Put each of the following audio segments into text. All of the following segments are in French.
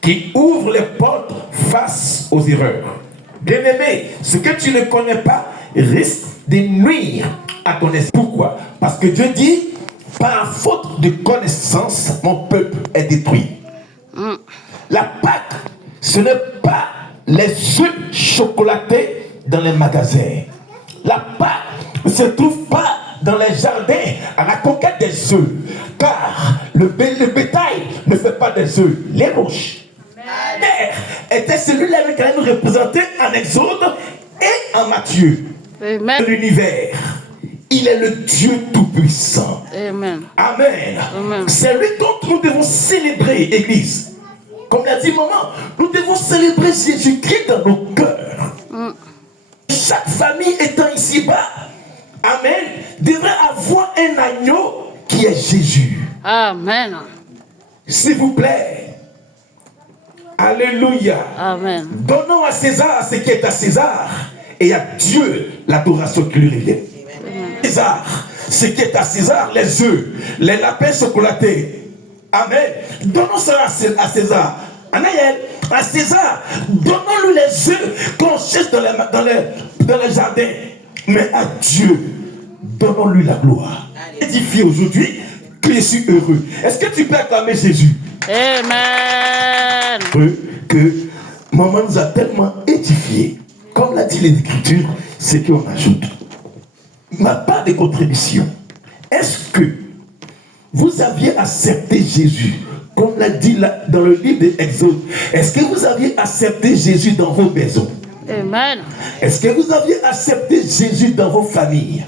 qui ouvre les portes face aux erreurs. Bien-aimé, ce que tu ne connais pas risque de nuire à ton esprit. Pourquoi? Parce que Dieu dit, par faute de connaissance, mon peuple est détruit. La Pâque, ce n'est pas les œufs chocolatés dans les magasins. La Pâque ne se trouve pas dans les jardins à la conquête des œufs, car le bétail ne fait pas des œufs, les roches. Père était celui-là qui allait nous représenter en Exode et en Matthieu. Amen. L'univers, il est le Dieu Tout-Puissant. Amen. Amen. Amen. C'est lui dont nous devons célébrer, Église. Comme l'a dit maman, nous devons célébrer Jésus-Christ dans nos cœurs. Chaque famille étant ici-bas, amen, devrait avoir un agneau qui est Jésus. Amen. S'il vous plaît. Alléluia. Amen. Donnons à César ce qui est à César et à Dieu l'adoration qui lui revient. César, ce qui est à César, les œufs, les lapins chocolatés. Amen. Donnons ça à César. Anaël, à César, donnons-lui les œufs qu'on cherche dans les jardins. Mais à Dieu, donnons-lui la gloire. Édifié aujourd'hui que je suis heureux. Est-ce que tu peux acclamer Jésus? Amen. Que maman nous a tellement édifiés. Comme l'a dit l'Écriture, c'est qu'on ajoute. Ma part de contribution. Est-ce que vous aviez accepté Jésus, comme l'a dit là, dans le livre de Exode? Est-ce que vous aviez accepté Jésus dans vos maisons? Amen. Est-ce que vous aviez accepté Jésus dans vos familles?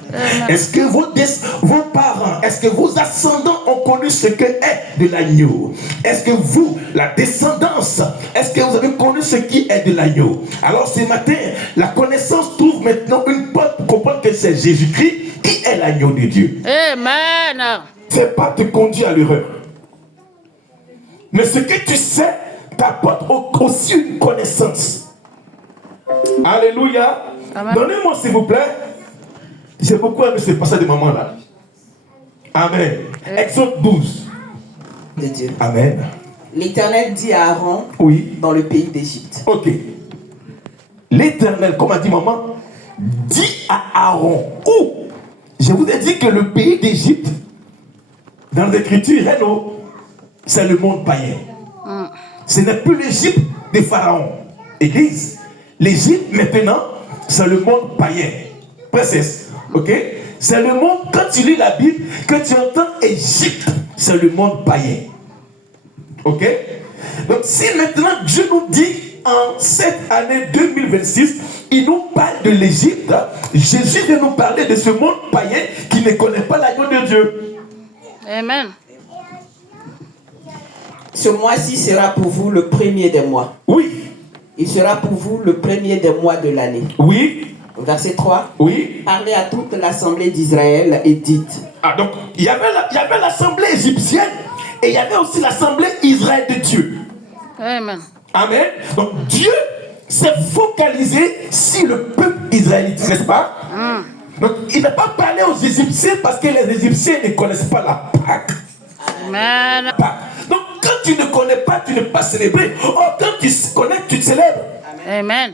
Est-ce que vos parents, est-ce que vos ascendants ont connu ce que est de l'agneau? Est-ce que vous, la descendance, est-ce que vous avez connu ce qui est de l'agneau? Alors ce matin, la connaissance trouve maintenant une porte pour comprendre que c'est Jésus-Christ qui est l'agneau de Dieu. Amen. C'est pas te conduire à l'erreur. Mais ce que tu sais t'apporte aussi une connaissance. Alléluia. Amen. Donnez-moi s'il vous plaît. J'ai beaucoup aimé ce passage de maman là. Amen. Exode 12. De Dieu. Amen. L'Éternel dit à Aaron, Oui. dans le pays d'Égypte. Ok. L'Éternel, comme a dit maman, dit à Aaron. Où? Je vous ai dit que le pays d'Égypte, dans l'Écriture, c'est le monde païen. Ce n'est plus l'Égypte des pharaons. Église. L'Égypte maintenant, c'est le monde païen. Princesse, ok? C'est le monde, quand tu lis la Bible, que tu entends Égypte, c'est le monde païen. Ok? Donc si maintenant Dieu nous dit en cette année 2026, il nous parle de l'Égypte, Jésus vient nous parler de ce monde païen qui ne connaît pas l'agneau de Dieu. Amen. Ce mois-ci sera pour vous le premier des mois. Oui. Il sera pour vous le premier des mois de l'année. Oui. Verset 3. Oui. Parlez à toute l'assemblée d'Israël et dites. Ah, donc il y avait l'assemblée égyptienne et il y avait aussi l'assemblée Israël de Dieu. Amen. Amen. Donc Dieu s'est focalisé sur le peuple israélite, n'est-ce pas? Donc il n'a pas parlé aux Égyptiens parce que les Égyptiens ne connaissent pas la Pâque. Amen. Donc quand tu ne connais pas, tu ne peux pas célébrer. Or quand tu connais, tu célèbres. Amen.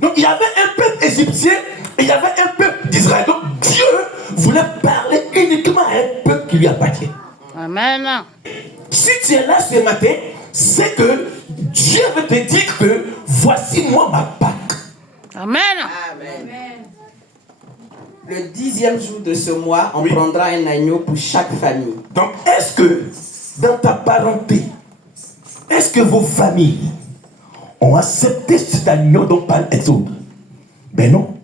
Donc il y avait un peuple égyptien et il y avait un peuple d'Israël. Donc Dieu voulait parler uniquement à un peuple qui lui appartient. Amen. Si tu es là ce matin, c'est que Dieu veut te dire que voici moi ma Pâque. Amen. Amen. Le 10e jour de ce mois, on prendra un agneau pour chaque famille. Donc, est-ce que dans ta parenté, est-ce que vos familles ont accepté cet agneau dont parle Exode? Ben non.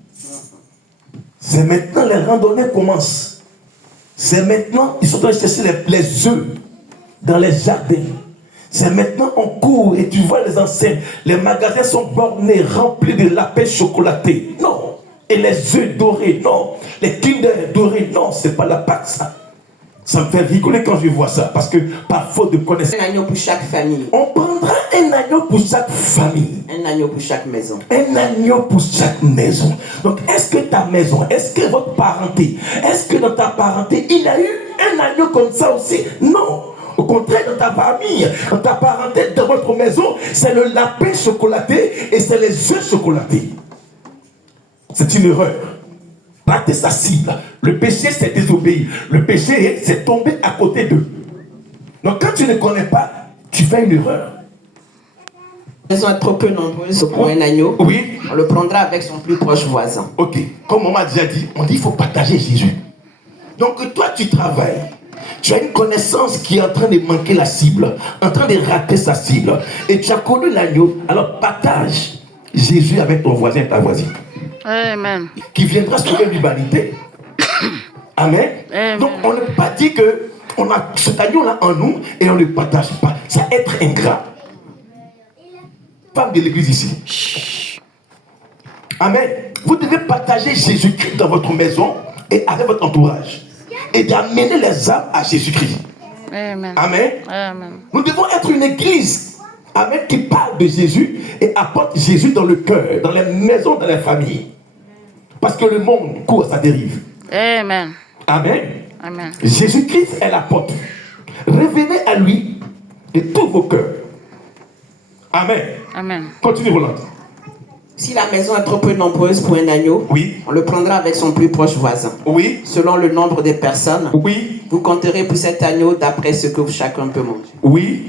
C'est maintenant les randonnées commencent. C'est maintenant, ils sont en train de chercher les œufs dans les jardins. C'est maintenant on court et tu vois les enseignes. Les magasins sont bornés, remplis de lapins chocolatés. Non. Et les œufs dorés, non. Les Kinder dorés, non. C'est pas la Pâque, ça. Ça me fait rigoler quand je vois ça. Parce que par faute de connaissance. Un agneau pour chaque famille. On prendra un agneau pour chaque famille. Un agneau pour chaque maison. Un agneau pour chaque maison. Donc, est-ce que ta maison, est-ce que votre parenté, est-ce que dans ta parenté, il y a eu un agneau comme ça aussi? Non. Au contraire, dans ta famille, dans ta parenté, dans votre maison, c'est le lapin chocolaté et c'est les œufs chocolatés. C'est une erreur. Rater sa cible. Le péché, c'est désobéir. Le péché, c'est tomber à côté d'eux. Donc quand tu ne connais pas, tu fais une erreur. Elles sont trop peu nombreuses pour un agneau. Oui. On le prendra avec son plus proche voisin. Ok. Comme on m'a déjà dit, on dit qu'il faut partager Jésus. Donc toi, tu travailles. Tu as une connaissance qui est en train de manquer la cible, en train de rater sa cible. Et tu as connu l'agneau. Alors partage Jésus avec ton voisin et ta voisine. Amen. Qui viendra sauver l'humanité. Amen. Amen. Donc on ne peut pas dire que on a cet agneau-là en nous et on ne le partage pas. Ça être ingrat. Femme de l'église ici. Amen. Vous devez partager Jésus-Christ dans votre maison et avec votre entourage. Et d'amener les âmes à Jésus-Christ. Amen. Amen. Amen. Nous devons être une église, amen, qui parle de Jésus et apporte Jésus dans le cœur, dans les maisons, dans les familles. Parce que le monde court à sa dérive. Amen. Amen. Amen. Jésus-Christ est la porte. Revenez à lui de tous vos cœurs. Amen. Amen. Continue, Roland. Si la maison est trop peu nombreuse pour un agneau, Oui. on le prendra avec son plus proche voisin. Oui. Selon le nombre des personnes, Oui. vous compterez pour cet agneau d'après ce que chacun peut manger. Oui.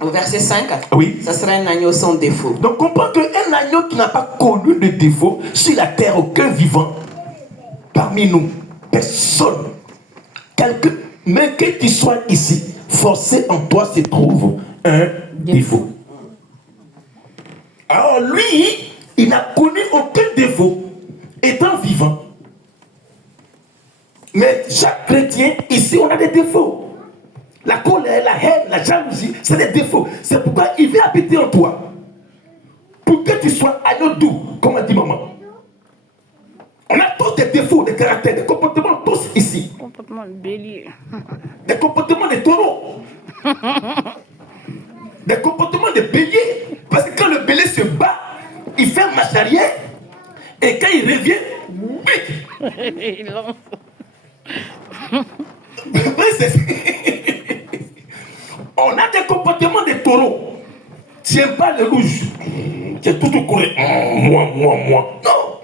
Au verset 5, Oui. ça sera un agneau sans défaut. Donc comprends qu'un agneau qui n'a pas connu de défaut sur la terre, aucun vivant, parmi nous, personne, quelqu'un, même que tu sois ici, forcé en toi se trouve un défaut. Alors lui, il n'a connu aucun défaut, étant vivant. Mais chaque chrétien, ici, on a des défauts. La colère, la haine, la jalousie, c'est des défauts. C'est pourquoi il vient habiter en toi. Pour que tu sois agneau doux, comme a dit maman. On a tous des défauts, des caractères, des comportements, tous ici. Comportement de bélier. Des comportements de taureaux. Des comportements de bélier. Parce que quand le bélier se bat, il fait marche arrière. Et quand il revient, oui. Il lance. On a des comportements de taureaux. Tu n'aimes pas le rouge. Tu es tout couru. Moi. Non.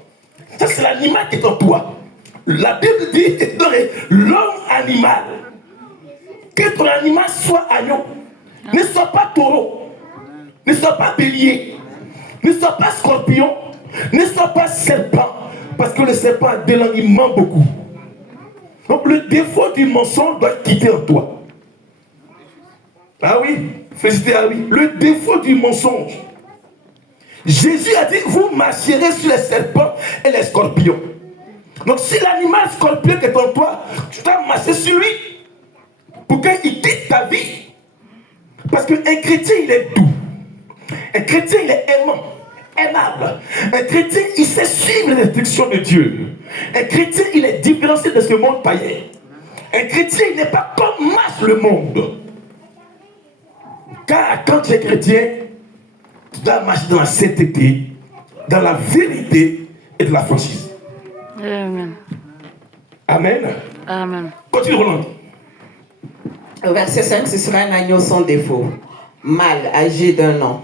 Ça, c'est l'animal qui est en toi. La Bible dit l'homme animal. Que ton animal soit agneau. Ne sois pas taureau. Ne sois pas bélier. Ne sois pas scorpion. Ne sois pas serpent. Parce que le serpent a des langues, il ment beaucoup. Donc le défaut du mensonge doit quitter en toi. Ah oui, félicité, ah oui. Le défaut du mensonge. Jésus a dit, vous marcherez sur les serpents et les scorpions. Donc si l'animal scorpion qui est en toi, tu dois marcher sur lui pour qu'il quitte ta vie. Parce qu'un chrétien, il est doux. Un chrétien, il est aimant, aimable. Un chrétien, il sait suivre les instructions de Dieu. Un chrétien, il est différencié de ce monde païen. Un chrétien, il n'est pas comme marche le monde. Car quand tu es chrétien, tu dois marcher dans la sainteté, dans la vérité et de la franchise. Amen. Amen. Amen. Continue, Roland. Au verset 5, ce sera un agneau sans défaut, mâle, âgé d'1 an.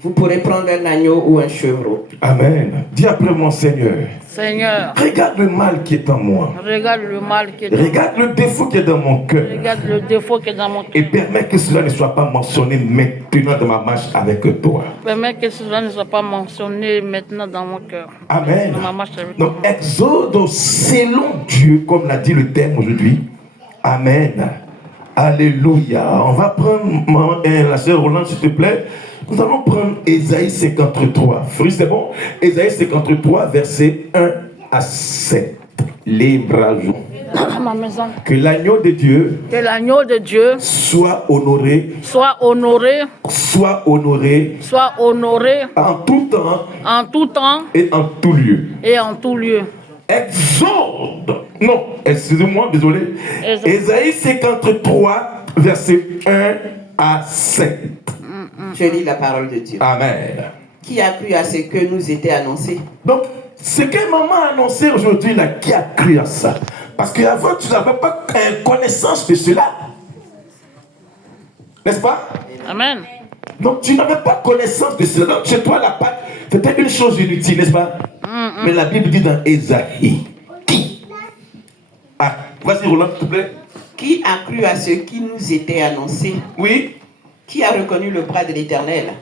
Vous pourrez prendre un agneau ou un chevreau. Amen. Dis après mon Seigneur. Seigneur, Regarde le mal qui est en moi. regarde le mal qui est dans Regarde le défaut qui est dans mon cœur. Regarde le défaut qui est dans mon Et cœur. permets que cela ne soit pas mentionné maintenant dans ma marche avec toi. Permets que cela ne soit pas mentionné maintenant dans mon cœur. Amen. Dans ma marche avec Donc, toi. Exode selon Dieu, comme l'a dit le thème aujourd'hui. Amen. Alléluia. On va prendre la sœur Roland, s'il te plaît. Nous allons prendre Ésaïe 53. Frère, c'est bon? Ésaïe 53, versets 1 à 7. Les bras joints. Dans ma maison. Que l'agneau de Dieu Que l'agneau de Dieu soit honoré, soit honoré, en tout temps en tout temps et en tout lieu. et en tout lieu. Exode, non, excusez-moi, désolé. Exode. Ésaïe 53, versets 1 à 7. Je lis la parole de Dieu. Amen. Qui a cru à ce que nous était annoncé? Donc, ce que maman a annoncé aujourd'hui, là, qui a cru à ça? Parce qu'avant, tu n'avais pas connaissance de cela. N'est-ce pas? Amen. Donc tu n'avais pas connaissance de cela. Donc chez toi, la Pâque, c'était une chose inutile, n'est-ce pas? Mais la Bible dit dans Ésaïe, qui? Ah, vas-y Roland, s'il te plaît. Qui a cru à ce qui nous était annoncé? Oui. Qui a reconnu le bras de l'Éternel?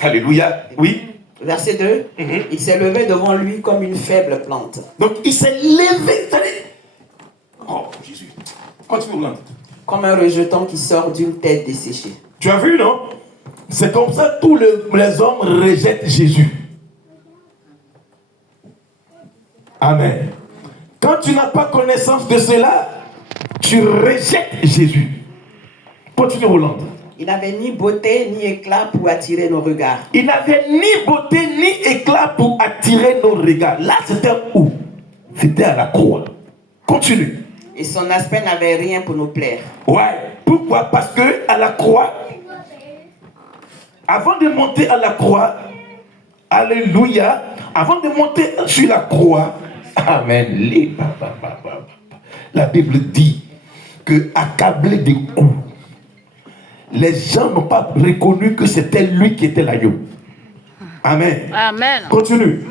Alléluia. Oui. Verset 2. Il s'est levé devant lui comme une faible plante. Donc il s'est levé. Oh Jésus. Continue Roland. Comme un rejeton qui sort d'une tête desséchée. Tu as vu, non? C'est comme ça que tous les hommes rejettent Jésus. Amen. Quand tu n'as pas connaissance de cela, tu rejettes Jésus. Continue Roland. Il n'avait ni beauté ni éclat pour attirer nos regards. Il n'avait ni beauté ni éclat pour attirer nos regards. Là, c'était où? C'était à la croix. Continue. Et son aspect n'avait rien pour nous plaire. Ouais. Pourquoi? Parce que à la croix, avant de monter à la croix, alléluia, avant de monter sur la croix, amen, la Bible dit que accablé de coups, les gens n'ont pas reconnu que c'était lui qui était l'agneau. Amen. Amen. Continue.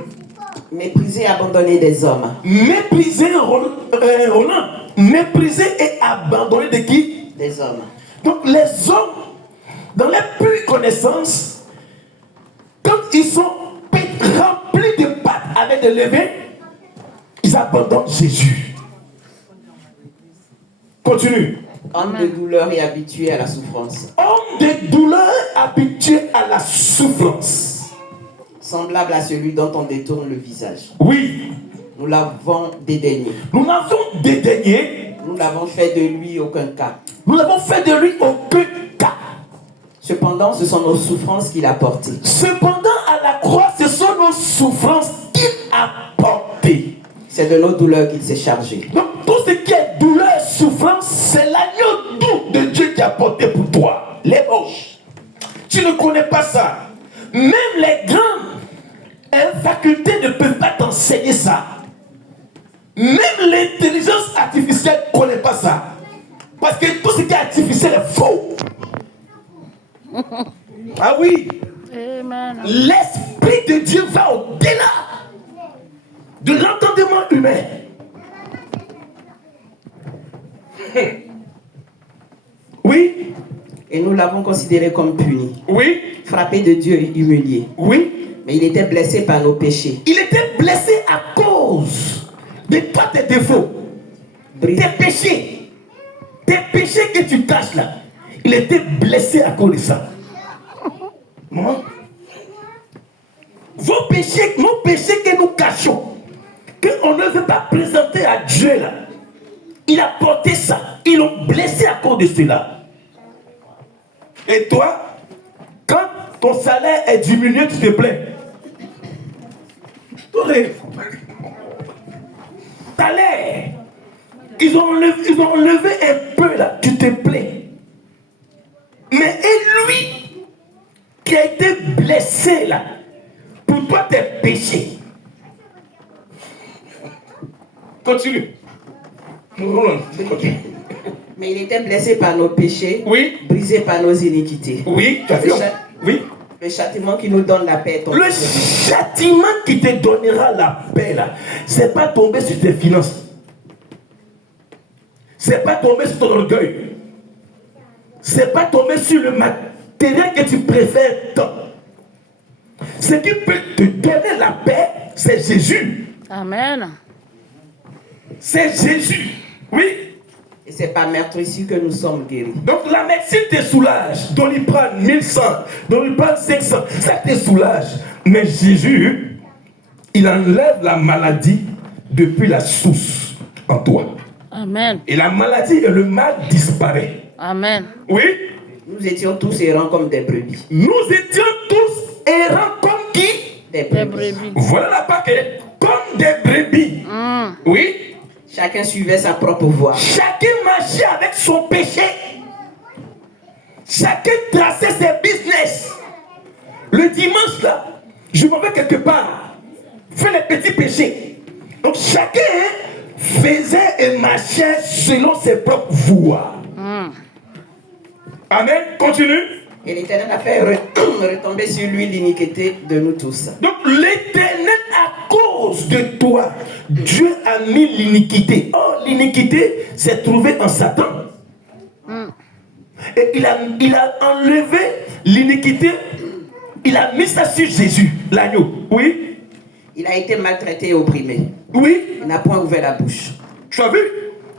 Méprisé et abandonné des hommes. Méprisé, Roland. Méprisé et abandonné de qui? Des hommes. Donc les hommes, dans leur pure connaissance, quand ils sont remplis de pâtes avec des levain, ils abandonnent Jésus. Continue. Homme de douleur et habitué à la souffrance. Homme de douleur habitué à la souffrance. Semblable à celui dont on détourne le visage. Oui. Nous l'avons dédaigné. Nous l'avons dédaigné. Nous n'avons fait de lui aucun cas. Nous n'avons fait de lui aucun cas. Cependant, ce sont nos souffrances qu'il a portées. Cependant, à la croix, ce sont nos souffrances qu'il a portées. C'est de nos douleurs qu'il s'est chargé. Donc, tout ce qui est douleur, souffrance, c'est l'agneau doux de Dieu qui a porté pour toi. Les moches. Tu ne connais pas ça. Même les grandes facultés ne peuvent pas t'enseigner ça. Même l'intelligence artificielle ne connaît pas ça. Parce que tout ce qui est artificiel est faux. Ah oui. Amen. L'Esprit de Dieu va au-delà de l'entendement humain. Oui. Et nous l'avons considéré comme puni. Oui. Frappé de Dieu et humilié. Oui. Mais il était blessé par nos péchés. Il était blessé à cause de toi, tes défauts, tes péchés que tu caches là. Il était blessé à cause de ça. Non? Vos péchés, nos péchés que nous cachons, qu'on ne veut pas présenter à Dieu là. Il a porté ça. Ils l'ont blessé à cause de cela. Et toi, quand ton salaire est diminué, tu te plains. Salaire. Ils ont enlevé un peu là, tu te plains. Mais et lui, qui a été blessé là, pour toi tes péchés. Continue. Mais il était blessé par nos péchés. Oui. Brisé par nos iniquités. Oui, tu as vu. Oui. Le châtiment qui nous donne la paix. Le châtiment qui te donnera la paix là, c'est pas tomber sur tes finances. C'est pas tomber sur ton orgueil. C'est pas tomber sur le matériel que tu préfères tant. Ce qui peut te donner la paix, c'est Jésus. Amen. C'est Jésus. Oui. Et c'est par meurtrissure que nous sommes guéris. Donc la médecine te soulage. Doliprane 1100, Doliprane 500, ça te soulage. Mais Jésus, il enlève la maladie depuis la source en toi. Amen. Et la maladie et le mal disparaît. Amen. Oui. Nous étions tous errants comme des brebis. Nous étions tous errants comme qui? Des Les brebis. brebis. Voilà la paquette. Comme des brebis. Oui. Chacun suivait sa propre voie. Chacun marchait avec son péché. Chacun traçait ses business. Le dimanche là, je m'en vais quelque part. Fais les petits péchés. Donc chacun faisait et marchait selon ses propres voies. Amen. Continue. Et l'Éternel a fait retomber sur lui l'iniquité de nous tous. Donc l'Éternel, à cause de toi, Dieu a mis l'iniquité. Oh, l'iniquité s'est trouvée en Satan. Et il a enlevé l'iniquité. Il a mis ça sur Jésus, l'agneau. Oui. Il a été maltraité et opprimé. Oui. Il n'a point ouvert la bouche. Tu as vu?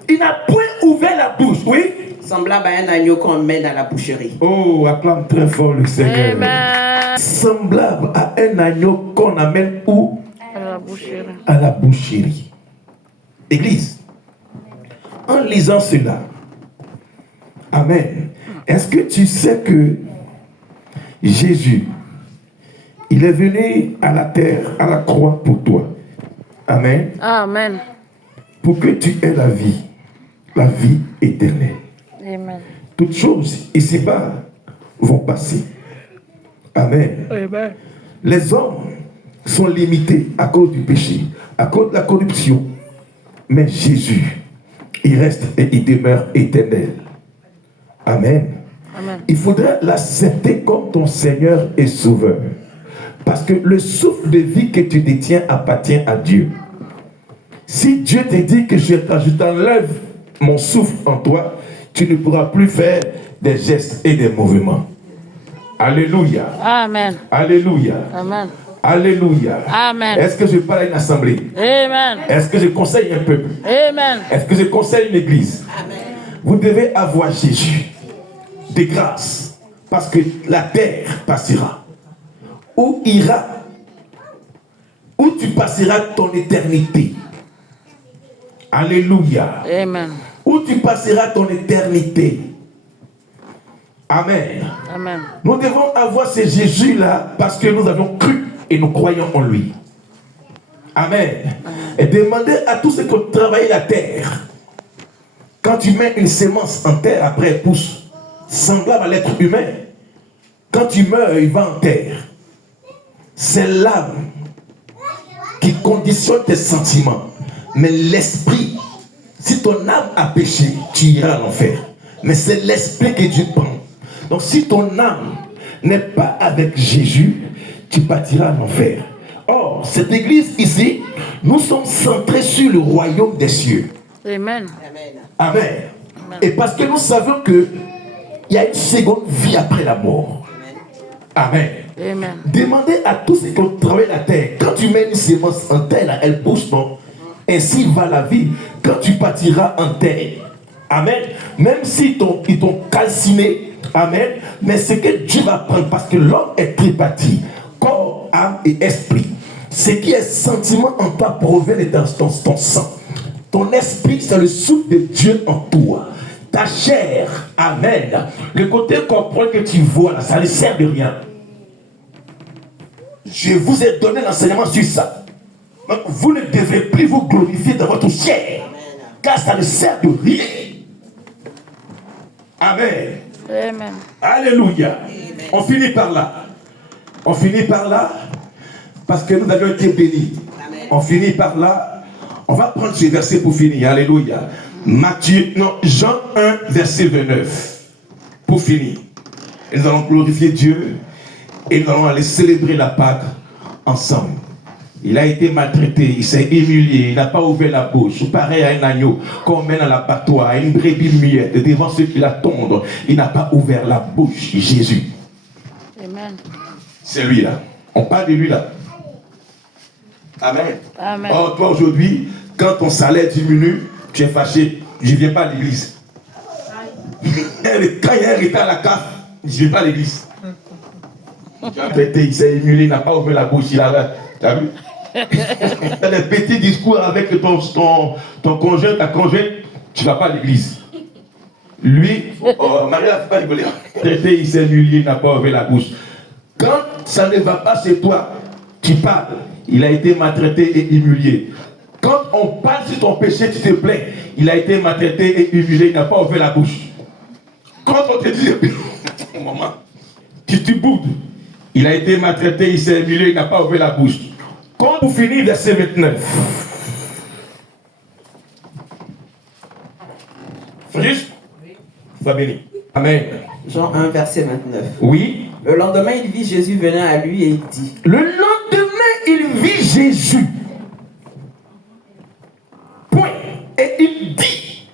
Il n'a point ouvert la bouche. Oui. Semblable à un agneau qu'on met dans la boucherie. Oh, acclame très fort le Seigneur. Amen. Semblable à un agneau qu'on amène où? À la boucherie. À la boucherie. Église, en lisant cela, Amen. Est-ce que tu sais que Jésus, il est venu à la terre, à la croix pour toi? Amen. Amen. Pour que tu aies la vie éternelle. Amen. Toutes choses ici-bas vont passer. Amen. Amen. Les hommes sont limités à cause du péché, à cause de la corruption. Mais Jésus, il reste et il demeure éternel. Amen. Amen. Il faudrait l'accepter comme ton Seigneur et Sauveur. Parce que le souffle de vie que tu détiens appartient à Dieu. Si Dieu te dit que je t'enlève mon souffle en toi, tu ne pourras plus faire des gestes et des mouvements. Alléluia. Amen. Alléluia. Amen. Alléluia. Amen. Est-ce que je parle à une assemblée? Amen. Est-ce que je conseille un peuple? Amen. Est-ce que je conseille une église? Amen. Vous devez avoir Jésus de grâce, parce que la terre passera. Où ira? Où tu passeras ton éternité? Alléluia. Amen. Où tu passeras ton éternité? Amen. Amen. Nous devons avoir ce Jésus-là parce que nous avons cru et nous croyons en lui. Amen. Et demandez à tous ceux qui ont travaillé la terre. Quand tu mets une sémence en terre, après elle pousse, semblable à l'être humain. Quand tu meurs, il va en terre. C'est l'âme qui conditionne tes sentiments. Mais l'esprit, si ton âme a péché, tu iras à l'enfer. Mais c'est l'esprit que Dieu prend. Donc si ton âme n'est pas avec Jésus, tu partiras à l'enfer. Or, cette église ici, nous sommes centrés sur le royaume des cieux. Amen. Amen. Et parce que nous savons qu'il y a une seconde vie après la mort. Amen. Amen. Demandez à tous ceux qui ont travaillé la terre, quand tu mets une sémence en terre, là, elle pousse, non? Ainsi va la vie. Quand tu partiras en terre, amen. Même si ils t'ont calciné, amen. Mais c'est que Dieu va prendre, parce que l'homme est tripartite, corps, âme et esprit. Ce qui est sentiment en toi provient de ton sang. Ton esprit, c'est le souffle de Dieu en toi. Ta chair, amen. Le côté corporel que tu vois, là, ça ne sert de rien. Je vous ai donné l'enseignement sur ça. Donc, vous ne devrez plus vous glorifier dans votre chair, car ça ne sert de rien. Amen. Amen. Alléluia. On finit par là. On finit par là parce que nous avons été bénis. On finit par là. On va prendre ce verset pour finir. Alléluia. Jean 1, verset 29. Pour finir. Et nous allons glorifier Dieu et nous allons aller célébrer la Pâque ensemble. Il a été maltraité, il s'est humilié, il n'a pas ouvert la bouche. Pareil à un agneau qu'on mène à l'abattoir, à une brebis muette, devant ceux qui l'attendent. Il n'a pas ouvert la bouche. Jésus. Amen. C'est lui là. On parle de lui là. Amen. Amen. Or, toi aujourd'hui, quand ton salaire diminue, tu es fâché. Je ne viens pas à l'église. Quand il y a un retard à la CAF, je ne viens pas à l'église. Il s'est humilié, il n'a pas ouvert la bouche. Tu as vu? Les petits discours avec ton conjoint, ta conjointe, tu ne vas pas à l'église. Lui, Marie n'a pas rigolé. Il s'est humilié, il n'a pas ouvert la bouche. Quand ça ne va pas chez toi, tu parles. Il a été maltraité et humilié. Quand on parle sur ton péché, tu te plains. Il a été maltraité et humilié, il n'a pas ouvert la bouche. Quand on te dit, maman, tu boudes. Il a été maltraité, il s'est humilié, il n'a pas ouvert la bouche. Quand vous finissez, verset 29. Juste, sois béni. Amen. Jean 1, verset 29. Oui. Le lendemain, il vit Jésus venant à lui et il dit. Le lendemain, il vit Jésus. Point. Et il dit.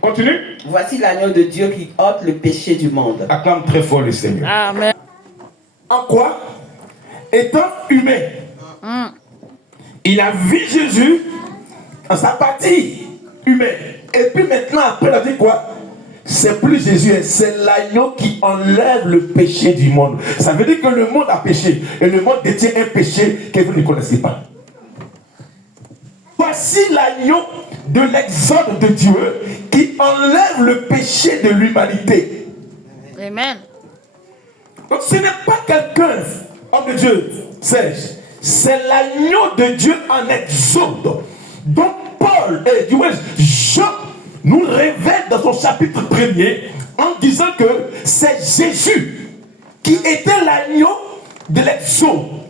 Continue. Voici l'agneau de Dieu qui ôte le péché du monde. Acclame très fort le Seigneur. Amen. En quoi? Étant humain. Il a vu Jésus en sa partie humaine. Et puis maintenant, après, il a dit quoi? C'est plus Jésus, c'est l'agneau qui enlève le péché du monde. Ça veut dire que le monde a péché. Et le monde détient un péché que vous ne connaissez pas. Voici l'agneau de l'exode de Dieu qui enlève le péché de l'humanité. Amen. Donc ce n'est pas quelqu'un, homme de Dieu, Serge. C'est l'agneau de Dieu en exode. Donc Paul et Jean nous révèle dans son chapitre 1er en disant que c'est Jésus qui était l'agneau de l'exode.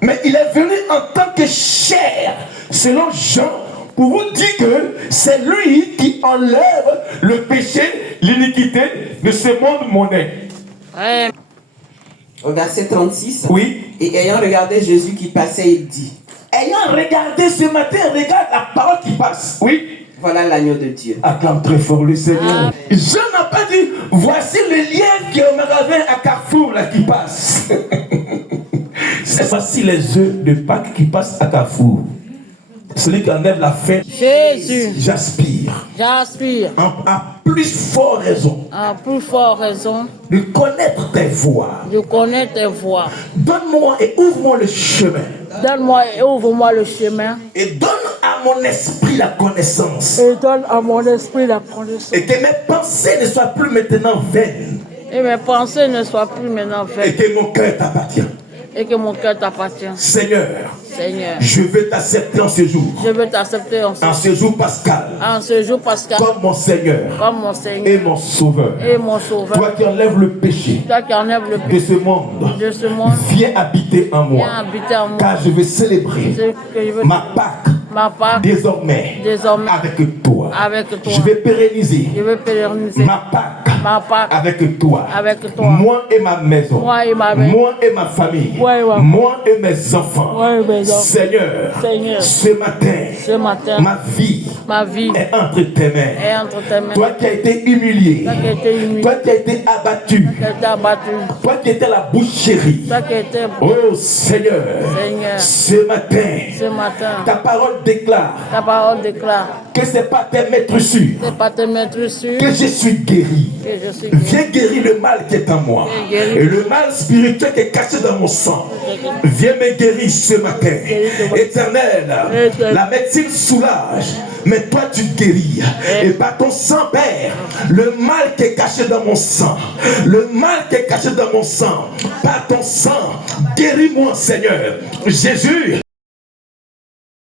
Mais il est venu en tant que chair, selon Jean, pour vous dire que c'est lui qui enlève le péché, l'iniquité de ce monde monnaie. Amen. Au verset 36. Oui. Et ayant regardé Jésus qui passait, il dit. Ayant regardé ce matin, regarde la parole qui passe. Oui. Voilà l'agneau de Dieu. Acclame très fort le Seigneur. Jean n'a pas dit, voici le lièvre qui est au magasin à Carrefour là qui passe. C'est voici les œufs de Pâques qui passent à Carrefour. Celui qui enlève la faim. Jésus. J'aspire. J'aspire. À plus forte raison. À plus forte raison. De connaître tes voies. De connaître tes voies. Donne-moi et ouvre-moi le chemin. Donne-moi et ouvre-moi le chemin. Et donne à mon esprit la connaissance. Et donne à mon esprit la connaissance. Et que mes pensées ne soient plus maintenant vaines. Et mes pensées ne soient plus maintenant Et vaines. que mon cœur t'appartient. Et que mon cœur t'appartient. Seigneur, Seigneur, je veux t'accepter en ce jour. je veux t'accepter en ce jour pascal. En ce jour pascal. Comme mon Seigneur. Comme mon Seigneur. Et mon Sauveur. Et mon Sauveur. Toi qui enlèves le péché. Toi qui enlèves le péché de ce monde. De ce monde. Viens habiter en moi. Viens habiter en moi. Car je vais célébrer ma Pâque. Ma Pâque. Désormais. Avec toi. Avec toi. Je vais pérenniser. Ma Pâque. Avec toi. Avec toi. Moi et ma maison. Moi et ma maison. Moi et ma famille. Moi et mes enfants. Seigneur. Ce matin. Ma vie. Est entre tes mains. Toi qui as été humilié. Toi qui as été abattu. Toi qui étais la boucherie. Oh Seigneur. Ce matin. Ta parole déclare. Que ce n'est pas tes maîtres sûrs. Que je suis guéri. Viens guérir le mal qui est en moi. Et le mal spirituel qui est caché dans mon sang. Viens me guérir ce matin. Éternel, la médecine soulage. Mais toi tu guéris. Et par ton sang, Père, le mal qui est caché dans mon sang. Le mal qui est caché dans mon sang. Par ton sang, guéris-moi, Seigneur. Jésus,